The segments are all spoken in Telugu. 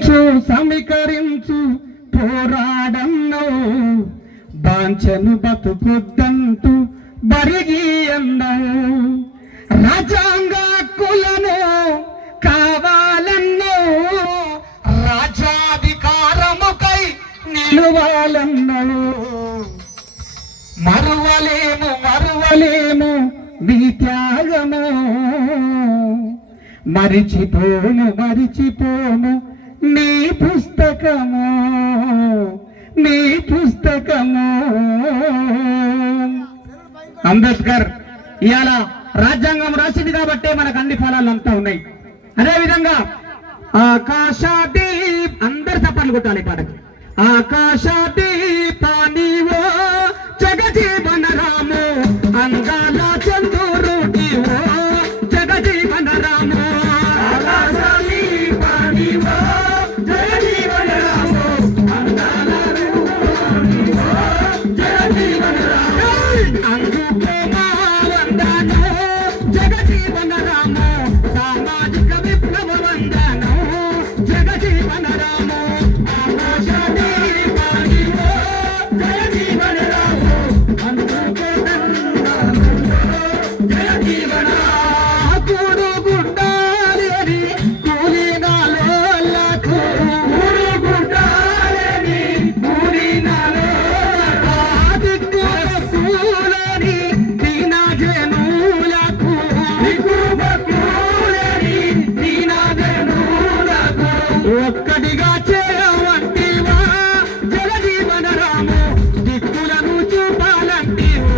సమకూర్చు సమీకరించు పోరాడన్నో బాంచను బతుకొద్దంటూ బరిగి అన్నో రాజ్యాంగ హక్కులను కావాలన్నో రాజ్యాధికారముకై నిలువాలన్నో మరువలేము మరువలేము నీ త్యాగము మరిచిపోము మరిచిపోము నీ పుస్తకము నీ పుస్తకము. అంబేద్కర్ ఇవాళ రాజ్యాంగం రాసింది కాబట్టే మనకు అన్ని ఫలాలు అంతా ఉన్నాయి. అదేవిధంగా ఆకాశదీప్ అందరు చప్పట్లు కొట్టాలి పాటకి. ఆకాశదీపానివో జగజీవన రాము అంగాల చందూరు జగజీవన రాము ఆకాశదీపానివో జగజీవన రాము అంగాల జగజీవన రాము అందుకే మా వందనం జగజీవన రాము సామాజిక విప్లవ వందనం జగజీవన రాము ఒక్కటిగా చేయవంటివా జగజీవన రాము దిక్కులను చూపాలంటివో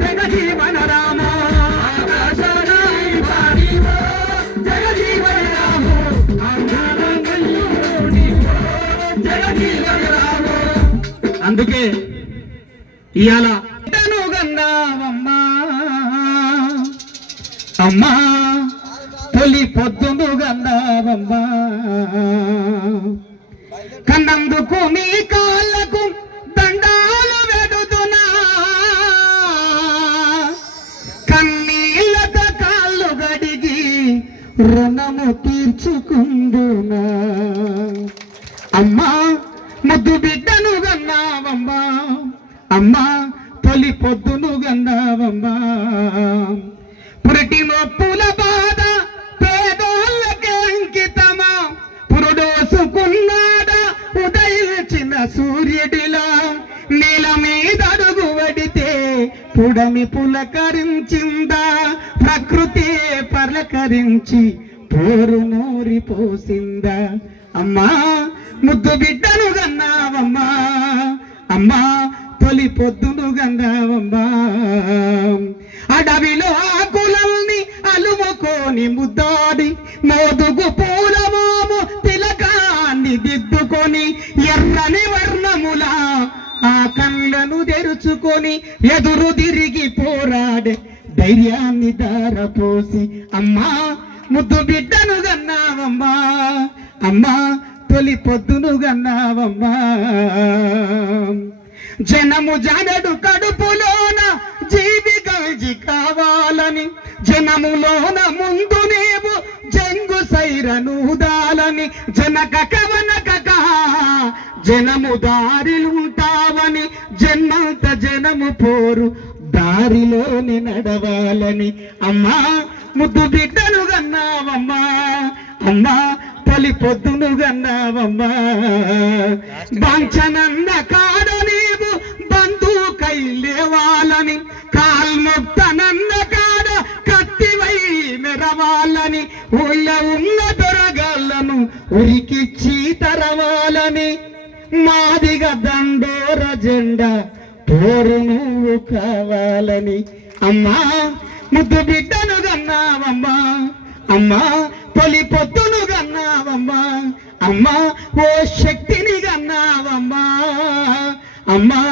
జగజీవన రాము జగజీవన రాము జగజీవన రాము. అందుకే ఇవాళ గన్నావమ్మా అమ్మా తొలి పొద్దును గన్నావమ్మా కన్నందుకు మీ కాళ్ళకు దండాలు వెడుతున్నా కన్నీళ్ళతో కాళ్ళు గడిగి రుణము తీర్చుకుందునా అమ్మా ముద్దు బిడ్డను గన్నావమ్మా అమ్మా తొలి పొద్దును గన్నావమ్మా పురటి నొప్పుల బాధ పేదోళ్ళకే అంకితమా పురుడోసుకున్నాడా ఉదయించిన సూర్యుడిలా నేల మీద అడుగు వడితే పుడమి పులకరించిందా ప్రకృతి పలకరించి పోరు నోరి పోసిందా అమ్మా ముద్దు బిడ్డను గన్నావమ్మా అమ్మా తొలి పొద్దును గన్నావమ్మా అడవిలో ఆకులల్ని అలుముకొని ముద్దాడి మోదుగు పూలమోము తిలకాన్ని దిద్దుకొని ఎర్రని వర్ణములా ఆ కళ్ళను తెరుచుకొని ఎదురు తిరిగి పోరాడే ధైర్యాన్ని దారపోసి అమ్మా ముద్దు బిడ్డను గన్నావమ్మా అమ్మా తొలి పొద్దును గన్నావమ్మా జనము జానడు కడుపులోన జీవి గల్జి కావాలని జనములోన ముందు నీవు జంగు సైరనూదాలని జనక కవనక జనము దారిలుంటావని జన్మంత జనము పోరు దారిలోని నడవాలని అమ్మా ముద్దు బిడ్డను గన్నావమ్మా అమ్మా తొలి పొద్దును గన్నావమ్మా బాంచనన్న కాడ నీవు బంధుకై లేవాలని కాల్ముక్తనన్న కాడ కత్తివై మెరవాలని ఊళ్ళ ఉన్న దొరగాళ్ళను ఉరికిచ్చి తరవాలని మాదిగా దండోర జెండా పోరు నువ్వు కావాలని అమ్మా ముద్దు బిడ్డను గన్నావమ్మా అమ్మా తొలి పొద్దును గన్నావమ్మా అమ్మా ఓ శక్తిని గన్నావమ్మా అమ్మా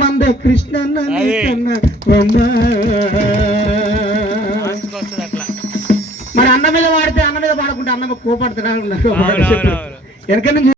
మంద కృష్ణన్న మరి అన్న మీద వాడితే అన్న మీద పాడుకుంటే అన్న కోపడుతున్నా వెనక నుంచి